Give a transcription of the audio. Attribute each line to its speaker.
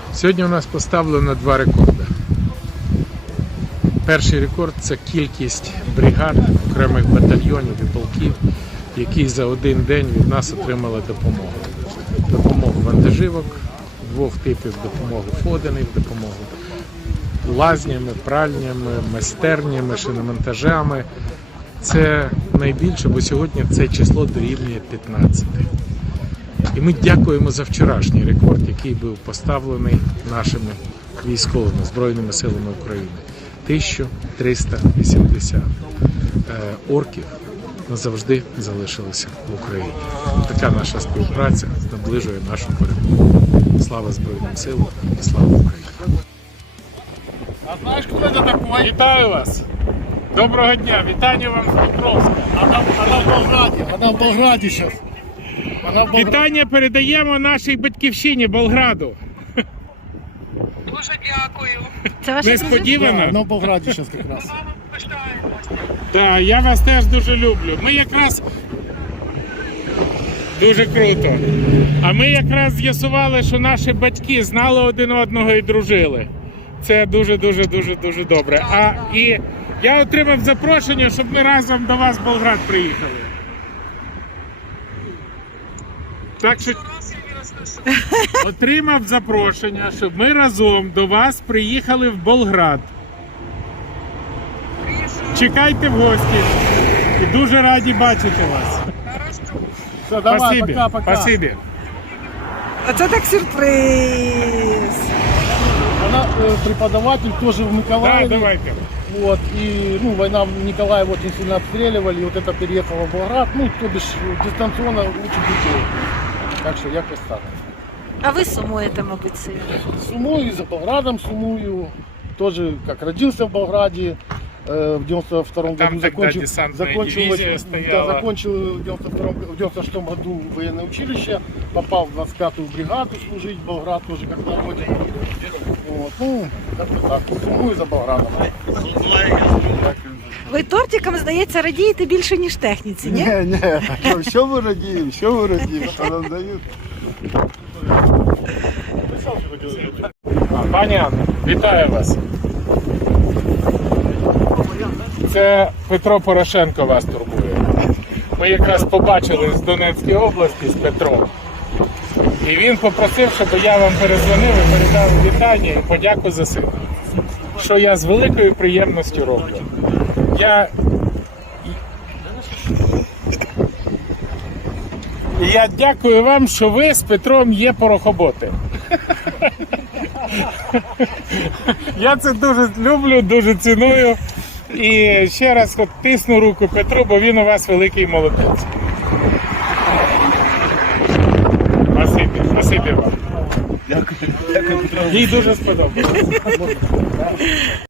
Speaker 1: Сьогодні у нас поставлено два рекорди. Перший рекорд – це кількість бригад, окремих батальйонів і полків, які за один день від нас отримали допомогу. Допомогу вантажівок, двох типів допомоги входених, допомогу лазнями, пральнями, майстернями, шиномонтажами. Це найбільше, бо сьогодні це число дорівнює 15. І ми дякуємо за вчорашній рекорд, який був поставлений нашими військовими Збройними силами України. 1380 орків назавжди залишилися в Україні. Така наша співпраця наближує нашу перемогу. Слава Збройним силам і слава Україні!
Speaker 2: А знаєш, хто це такий?
Speaker 1: Вітаю вас! Доброго дня! Вітання вам з Дніпровська!
Speaker 2: Вона в Болграді, вона в Болграді зараз.
Speaker 1: Вітання передаємо нашій батьківщині Болграду.
Speaker 3: Дуже дякую.
Speaker 4: Це ваша
Speaker 1: Несподівано.
Speaker 2: Вона в Болграді зараз якраз.
Speaker 3: Ми вам пишаємося.
Speaker 1: Так, я вас теж дуже люблю. Ми якраз дуже круто. А ми якраз з'ясували, що наші батьки знали один одного і дружили. Це дуже добре. І я отримав запрошення, щоб ми разом до вас в Болград приїхали. Так що
Speaker 3: Раз я не розпишу.
Speaker 1: отримав запрошення, щоб ми разом до вас приїхали в Болград. Чекайте в гості. І дуже раді бачити вас.
Speaker 3: Хорошо.
Speaker 2: Все, давай,
Speaker 1: Спасибі.
Speaker 2: пока-пока.
Speaker 1: Спасибі.
Speaker 4: Оце так сюрприз.
Speaker 2: Она преподаватель тоже в
Speaker 1: Так,
Speaker 2: Николаеве.
Speaker 1: давайте.
Speaker 2: Вот, и война в Николаеве очень сильно обстреливали, и вот это переехало в Болград, то бишь дистанционно учат детей. Так что якось так.
Speaker 4: А ви сумуєте, мабуть, сильно.
Speaker 2: Сумую, за Болградом сумую. Тоже как родился в Болграде, в 92-м
Speaker 1: Там
Speaker 2: году
Speaker 1: тогда десантная дивизия стояла.
Speaker 2: закончил в 96-м году военное училище, попал в 25-ю бригаду служить в Болград, тоже как на родине. Вот, как-то так, сумую за Болградом.
Speaker 4: Ви тортикам, здається, радієте більше, ніж техніці, ні?
Speaker 2: Не, що ми радіємо, що нам дають.
Speaker 1: Пані Анно, вітаю вас. Це Петро Порошенко вас турбує. Ми якраз побачили з Донецької області з Петром. І він попросив, щоб я вам перезвонив і передав вітання і подяку за сина. Що я з великою приємністю роблю. Я дякую вам, що ви з Петром є порохоботи. Я це дуже люблю, дуже ціную. І ще раз тисну руку Петру, бо він у вас великий молодець. Спасибі вам.
Speaker 2: Дякую, Петро.
Speaker 1: Їй дуже сподобалось.